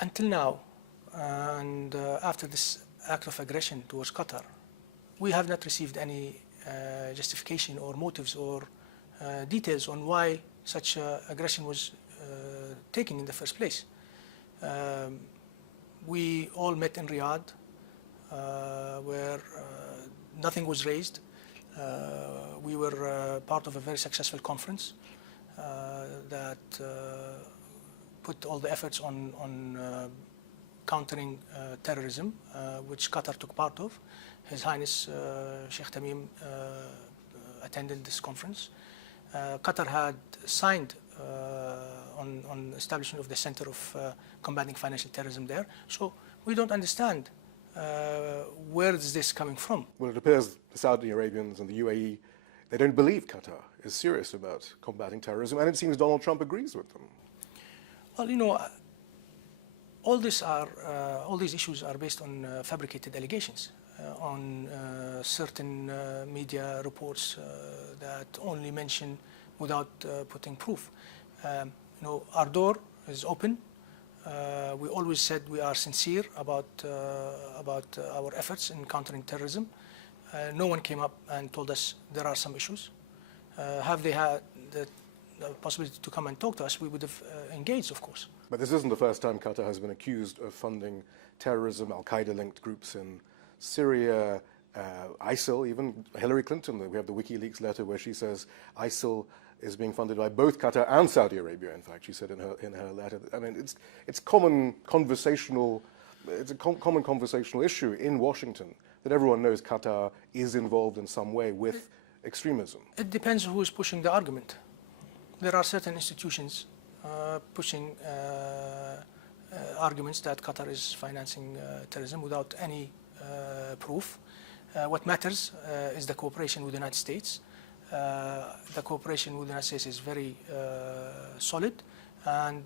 Until now, and after this act of aggression towards Qatar, we have not received any justification or motives or details on why such aggression was taken in the first place. We all met in Riyadh, where nothing was raised. We were part of a very successful conference that put all the efforts on countering terrorism, which Qatar took part of. His Highness Sheikh Tamim attended this conference. Qatar had signed on establishment of the Center of Combating Financial Terrorism there. So we don't understand where is this coming from. Well, it appears the Saudi Arabians and the UAE, they don't believe Qatar is serious about combating terrorism, and it seems Donald Trump agrees with them. Well, you know, all these issues are based on fabricated allegations, on certain media reports that only mention without putting proof. You know, our door is open. We always said we are sincere about our efforts in countering terrorism. No one came up and told us there are some issues. Have they had the possibility to come and talk to us, we would have engaged, of course. But this isn't the first time Qatar has been accused of funding terrorism, Al-Qaeda-linked groups in Syria, ISIL, even Hillary Clinton. We have the WikiLeaks letter where she says ISIL is being funded by both Qatar and Saudi Arabia. In fact, she said in her letter. I mean, it's a common conversational issue in Washington that everyone knows Qatar is involved in some way with extremism. It depends who is pushing the argument. There are certain institutions pushing arguments that Qatar is financing terrorism without any proof. What matters is the cooperation with the United States. The cooperation with the United States is very solid, and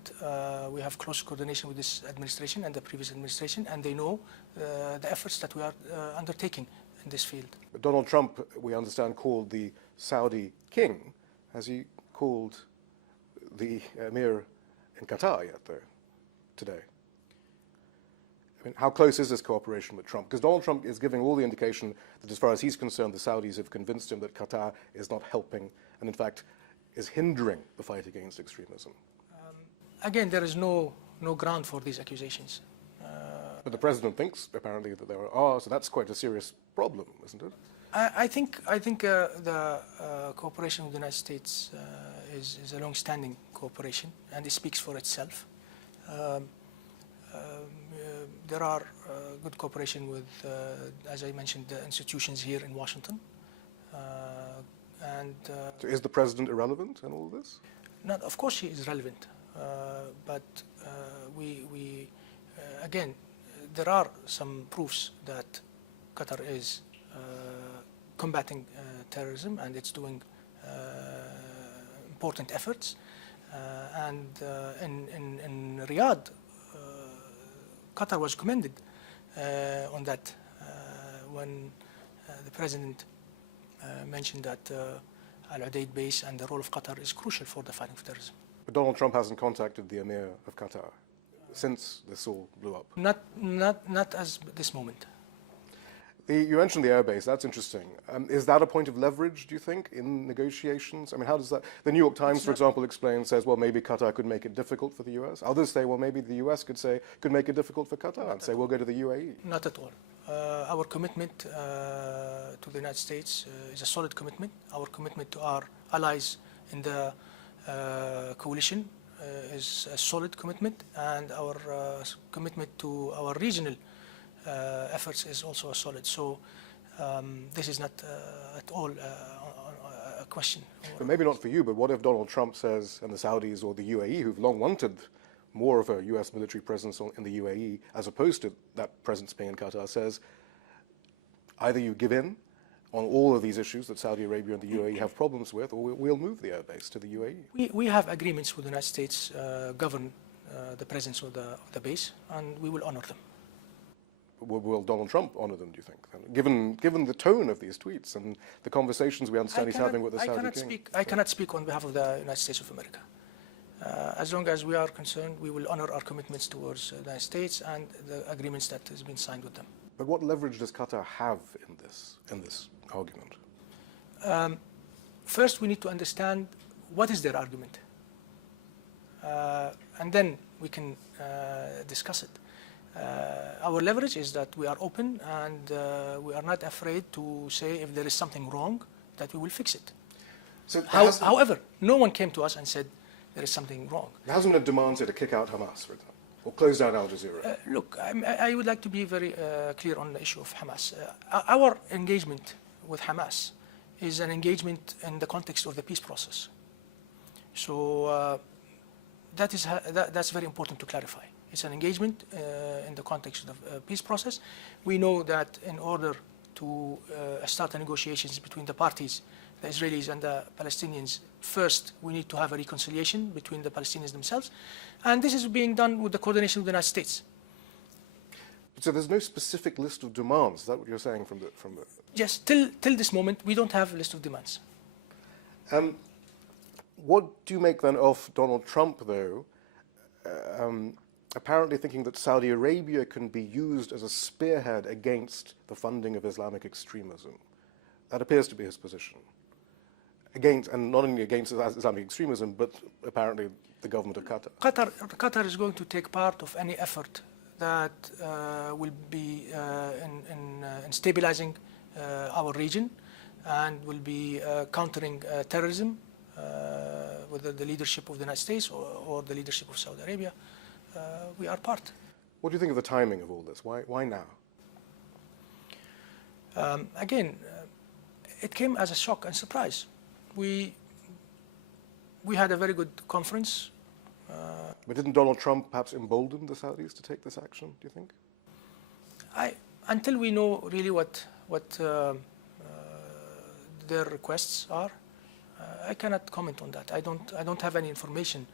we have close coordination with this administration and the previous administration, and they know the efforts that we are undertaking in this field. But Donald Trump, we understand, called the Saudi king. Has he called the emir in Qatar yet, though, today? I mean, how close is this cooperation with Trump? Because Donald Trump is giving all the indication that, as far as he's concerned, the Saudis have convinced him that Qatar is not helping and, in fact, is hindering the fight against extremism. Again, there is no ground for these accusations. But the president thinks, apparently, that there are, so that's quite a serious problem, isn't it? I think the cooperation with the United States is a long-standing cooperation, and it speaks for itself. There are good cooperation with, as I mentioned, the institutions here in Washington. So is the president irrelevant in all of this? Not, of course he is relevant, but again, there are some proofs that Qatar is combating terrorism, and it's doing important efforts. And in Riyadh, Qatar was commended on that when the president mentioned that Al-Udeid base and the role of Qatar is crucial for the fight of terrorism. But Donald Trump hasn't contacted the emir of Qatar since this all blew up. Not as this moment. You mentioned the airbase. That's interesting. Is that a point of leverage, do you think, in negotiations? I mean, how does that... The New York Times, for example, says, well, maybe Qatar could make it difficult for the US. Others say, well, maybe the US could make it difficult for Qatar and say, we'll go to the UAE. Not at all. Our commitment to the United States is a solid commitment. Our commitment to our allies in the coalition is a solid commitment, and our commitment to our regional efforts is also a solid. So this is not at all a question. But maybe not for you, but what if Donald Trump says, and the Saudis or the UAE, who've long wanted more of a US military presence in the UAE, as opposed to that presence being in Qatar, says, either you give in on all of these issues that Saudi Arabia and the UAE have problems with, or we'll move the airbase to the UAE. We have agreements with the United States govern the presence of the base, and we will honor them. Will Donald Trump honor them, do you think? Given the tone of these tweets and the conversations we understand he's having with the Saudi king? I cannot speak on behalf of the United States of America. As long as we are concerned, we will honor our commitments towards the United States and the agreements that has been signed with them. But what leverage does Qatar have in this argument? First, we need to understand what is their argument, and then we can discuss it. Our leverage is that we are open and we are not afraid to say if there is something wrong, that we will fix it. So However, no one came to us and said there is something wrong. there hasn't been a demand to kick out Hamas, for example, or close down Aljazeera. Look, I would like to be very clear on the issue of Hamas. Our engagement with Hamas is an engagement in the context of the peace process. So that's very important to clarify. It's an engagement in the context of the peace process. We know that in order to start the negotiations between the parties, the Israelis and the Palestinians, first we need to have a reconciliation between the Palestinians themselves, and this is being done with the coordination of the United States. So there's no specific list of demands. Is that what you're saying from the? Yes, till this moment we don't have a list of demands. What do you make then of Donald Trump, though, apparently thinking that Saudi Arabia can be used as a spearhead against the funding of Islamic extremism? That appears to be his position. Against, and not only against Islamic extremism, but apparently the government of Qatar. Qatar is going to take part of any effort that will be in stabilizing our region and will be countering terrorism with the leadership of the United States or the leadership of Saudi Arabia. We are part. What do you think of the timing of all this? Why now? Again, it came as a shock and surprise. We had a very good conference. But didn't Donald Trump perhaps embolden the Saudis to take this action, do you think? Until we know really what their requests are, I cannot comment on that. I don't have any information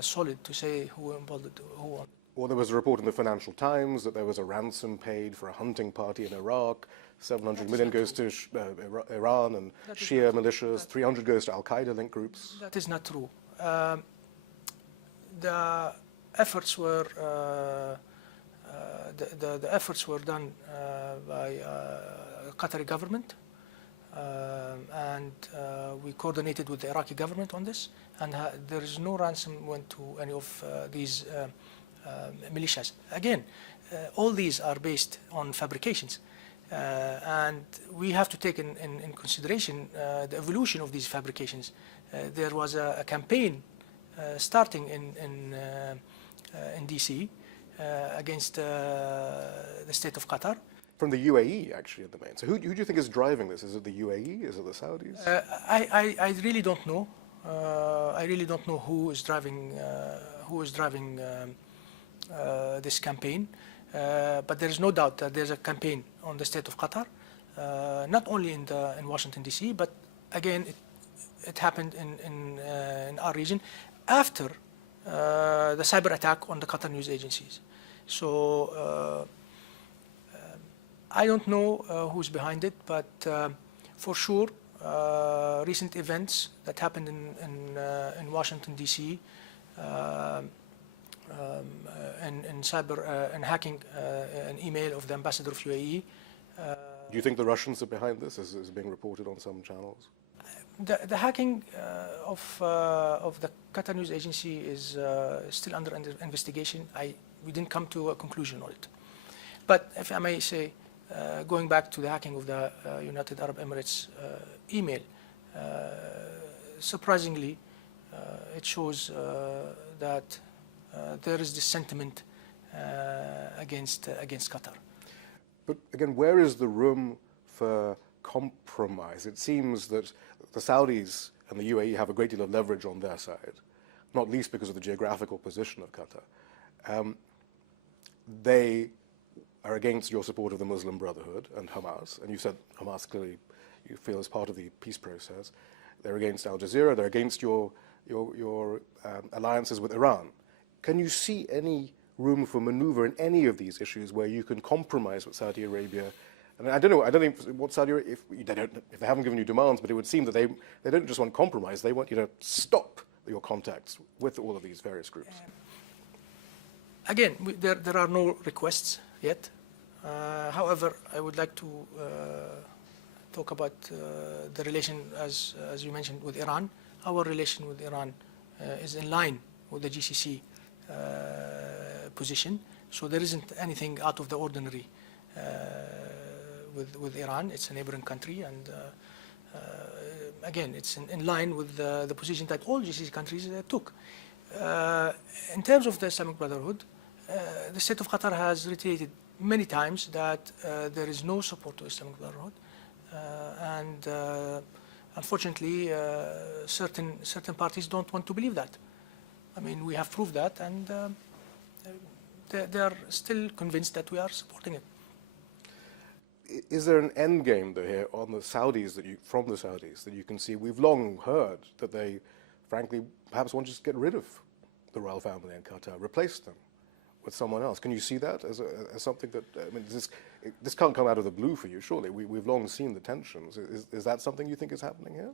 solid to say who emboldened who. Well, there was a report in the Financial Times that there was a ransom paid for a hunting party in Iraq. 700 million goes to Iran and Shia militias. 300 goes to Al-Qaeda-linked groups. That is not true. The efforts were the efforts were done by Qatari government, and we coordinated with the Iraqi government on this. And there is no ransom went to any of these militias. Again, all these are based on fabrications, and we have to take in consideration the evolution of these fabrications. There was a campaign starting in DC against the state of Qatar. From the UAE, actually, in the main. So who do you think is driving this? Is it the UAE? Is it the Saudis? I really don't know. I really don't know who is driving this campaign. But there is no doubt that there's a campaign on the state of Qatar, not only in Washington D.C., but again it happened in our region after the cyber attack on the Qatar news agencies. So I don't know who's behind it, but for sure recent events that happened in Washington D.C. And cyber and hacking an email of the ambassador of UAE. Do you think the Russians are behind this, as is being reported on some channels? The hacking of the Qatar news agency is still under investigation. We didn't come to a conclusion on it. But if I may say, going back to the hacking of the United Arab Emirates email, surprisingly, it shows that there is this sentiment against Qatar. But again, where is the room for compromise? It seems that the Saudis and the UAE have a great deal of leverage on their side, not least because of the geographical position of Qatar. They are against your support of the Muslim Brotherhood and Hamas, and you said Hamas clearly you feel is part of the peace process. They're against Aljazeera. They're against your alliances with Iran. Can you see any room for maneuver in any of these issues where you can compromise with Saudi Arabia? And I don't know what Saudi Arabia, if they haven't given you demands, but it would seem that they don't just want compromise, they want you to stop your contacts with all of these various groups? Again, there are no requests yet. However, I would like to talk about the relation, as you mentioned, with Iran. Our relation with Iran is in line with the GCC position, so there isn't anything out of the ordinary with Iran. It's a neighboring country, and again, it's in line with the position that all GCC countries took. In terms of the Islamic Brotherhood, the state of Qatar has reiterated many times that there is no support to Islamic Brotherhood, and unfortunately, certain parties don't want to believe that. I mean, we have proved that, and they are still convinced that we are supporting it. Is there an end game though here on the Saudis from the Saudis that you can see? We've long heard that they, frankly, perhaps want to just get rid of the royal family in Qatar, replace them with someone else. Can you see that as something that, I mean, this can't come out of the blue for you, surely? We've long seen the tensions. Is that something you think is happening here?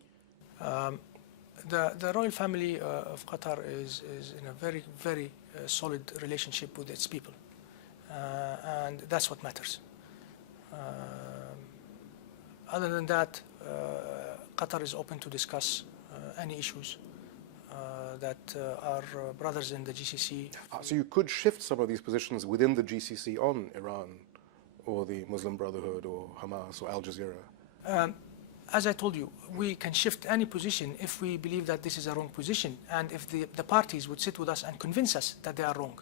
The royal family of Qatar is in a very, very solid relationship with its people, and that's what matters. Other than that, Qatar is open to discuss any issues that our brothers in the GCC. So you could shift some of these positions within the GCC on Iran or the Muslim Brotherhood or Hamas or Aljazeera? As I told you, we can shift any position if we believe that this is a wrong position, and if the parties would sit with us and convince us that they are wrong.